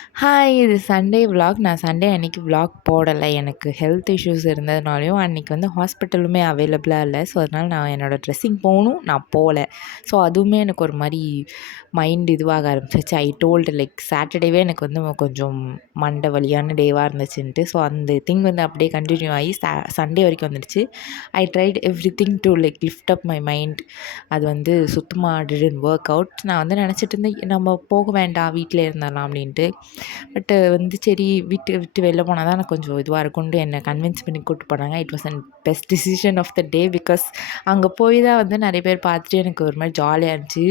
Hi! இது Sunday vlog. நான் Sunday அன்னைக்கு விலாக் போடலை. எனக்கு ஹெல்த் இஷ்யூஸ் இருந்ததுனாலயும், அன்னைக்கு வந்து ஹாஸ்பிட்டலுமே அவைலபிளா இல்ல. ஸோ, அதனால நான் என்னோட ட்ரெஸ்ஸிங் போகணும். நான் போகல. ஸோ, அதுவுமே எனக்கு ஒரு மாரி மைண்ட் இதுவாக ஆரம்பிச்சிருச்சு. ஐ டோல்டு லைக் சாட்டர்டேவே எனக்கு வந்து கொஞ்சம் மண்டை வலியான டேவாக இருந்துச்சுன்ட்டு. ஸோ, அந்த திங் வந்து அப்படியே கன்டின்யூ ஆகி சண்டே வரைக்கும் வந்துடுச்சு. I tried everything to like lift up my mind. அது வந்து சுத்தமாக டிட்ன்ட் ஒர்க் அவுட். நான் வந்து நினச்சிட்டு இருந்தேன், நம்ம போக வேண்டாம், வீட்டிலே இருந்துடலாம் அப்படின்ட்டு. பட்டு வந்து சரி விட்டு விட்டு வெளில போனால் தான் எனக்கு கொஞ்சம் இதுவாக இருக்கும்னு என்னை கன்வின்ஸ் பண்ணி கூப்பிட்டு போனாங்க. It was and best decision of the day. Because அங்கே போய் தான் வந்து நிறைய பேர் பார்த்துட்டு எனக்கு ஒரு மாதிரி ஜாலியாக இருந்துச்சு.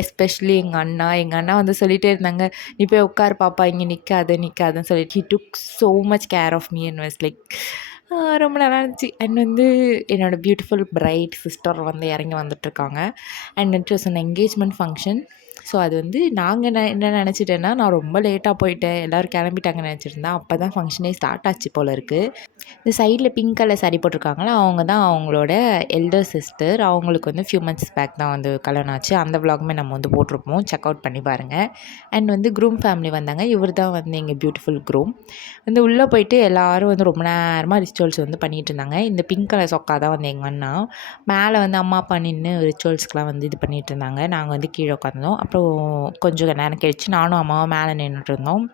எஸ்பெஷலி எங்கள் அண்ணா வந்து சொல்லிகிட்டே இருந்தாங்க, நீ போய் உட்காரு பாப்பா, இங்கே நிற்காதுன்னு சொல்லிட்டு he took so much care of me and was like ரொம்ப நல்லா இருந்துச்சு. அண்ட் வந்து என்னோடய பியூட்டிஃபுல் பிரைட் சிஸ்டர் வந்து இறங்கி வந்துட்டுருக்காங்க. And it was an engagement function. So, அது வந்து நாங்கள் என்ன நினச்சிட்டேன்னா, நான் ரொம்ப லேட்டாக போயிட்டேன், எல்லோரும் கிளம்பிட்டாங்கன்னு நினச்சிருந்தேன். அப்போ தான் ஃபங்க்ஷனே ஸ்டார்ட் ஆச்சு போல இருக்குது. இந்த சைடில் பிங்க் கலர் சாரி போட்டிருக்காங்களா, அவங்க தான் அவங்களோட எல்டர் சிஸ்டர். அவங்களுக்கு வந்து ஃபியூ மந்த்ஸ் பேக் தான் வந்து கல்யாணம் ஆச்சு. அந்த விலாகுமே நம்ம வந்து போட்டிருப்போம், செக் அவுட் பண்ணி பாருங்கள். அண்ட் வந்து க்ரூம் ஃபேமிலி வந்தாங்க. இவர் தான் வந்து எங்கள் பியூட்டிஃபுல் க்ரூம். வந்து உள்ளே போயிட்டு எல்லோரும் வந்து ரொம்ப நேரமாக ரிச்சுவல்ஸ் வந்து பண்ணிகிட்டு இருந்தாங்க. இந்த பிங்க் கலர் சொக்கா தான் வந்து எங்கள் அண்ணா. மேலே வந்து அம்மா அப்பா நின்று ரிச்சுவல்ஸ்க்கெலாம் வந்து இது பண்ணிகிட்டு இருந்தாங்க. நாங்கள் வந்து கீழே உட்காந்தோம். அப்புறம் கொஞ்சம் நேரம் கழிச்சு நானும் அம்மாவும் மேலே நின்றுட்டு இருந்தோம்.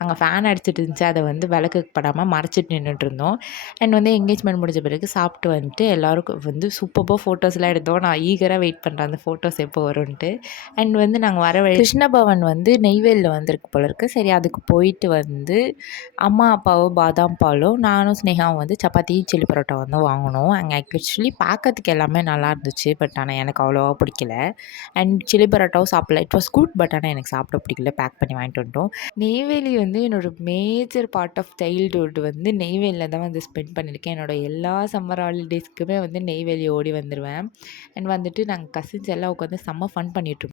அங்கே ஃபேன் அடிச்சிட்டு இருந்துச்சு, அதை வந்து விளக்குக்கு படாமல் மறைச்சிட்டு நின்றுட்டு இருந்தோம். அண்ட் வந்து என்கேஜ்மெண்ட் முடிஞ்ச பிறகு சாப்பிட்டு வந்துட்டு எல்லோருக்கும் வந்து சூப்பராக ஃபோட்டோஸ்லாம் எடுத்தோம். நான் ஈகராக வெயிட் பண்ணுறேன் அந்த ஃபோட்டோஸ் எப்போ வரும்ன்ட்டு. அண்ட் வந்து நாங்கள் வர வழி கிருஷ்ணபவன் வந்து நெய்வேலியில் வந்திருக்கு போல இருக்குது. சரி, அதுக்கு போயிட்டு வந்து அம்மா அப்பாவும் பாதாம் பாலும், நானும் ஸ்னேகாவும் வந்து சப்பாத்தி சில்லி பரோட்டா வந்து வாங்கினோம். அங்கே ஆக்சுவலி பார்க்கறதுக்கு எல்லாமே நல்லா இருந்துச்சு. பட் ஆனால் எனக்கு அவ்வளோவா பிடிக்கல. அண்ட் சில்லி பரோட்டாவும் சாப்பிடல. It was good. பட் ஆனால் எனக்கு சாப்பிட பிடிக்கல. பேக் பண்ணி வாங்கிட்டு வந்துட்டோம். நெய்வேலி வந்து என்னோடய மேஜர் பார்ட் ஆஃப் சைல்டுஹுட் வந்து நெய்வேலியில் தான் வந்து ஸ்பெண்ட் பண்ணியிருக்கேன். என்னோடய எல்லா சம்மர் ஹாலிடேஸ்க்குமே வந்து நெய்வேலி ஓடி வந்துடுவேன். அண்ட் வந்துட்டு நாங்கள் கசின்ஸ் எல்லாம் உட்காந்து செம்ம ஃபன் பண்ணிகிட்ருப்போம்.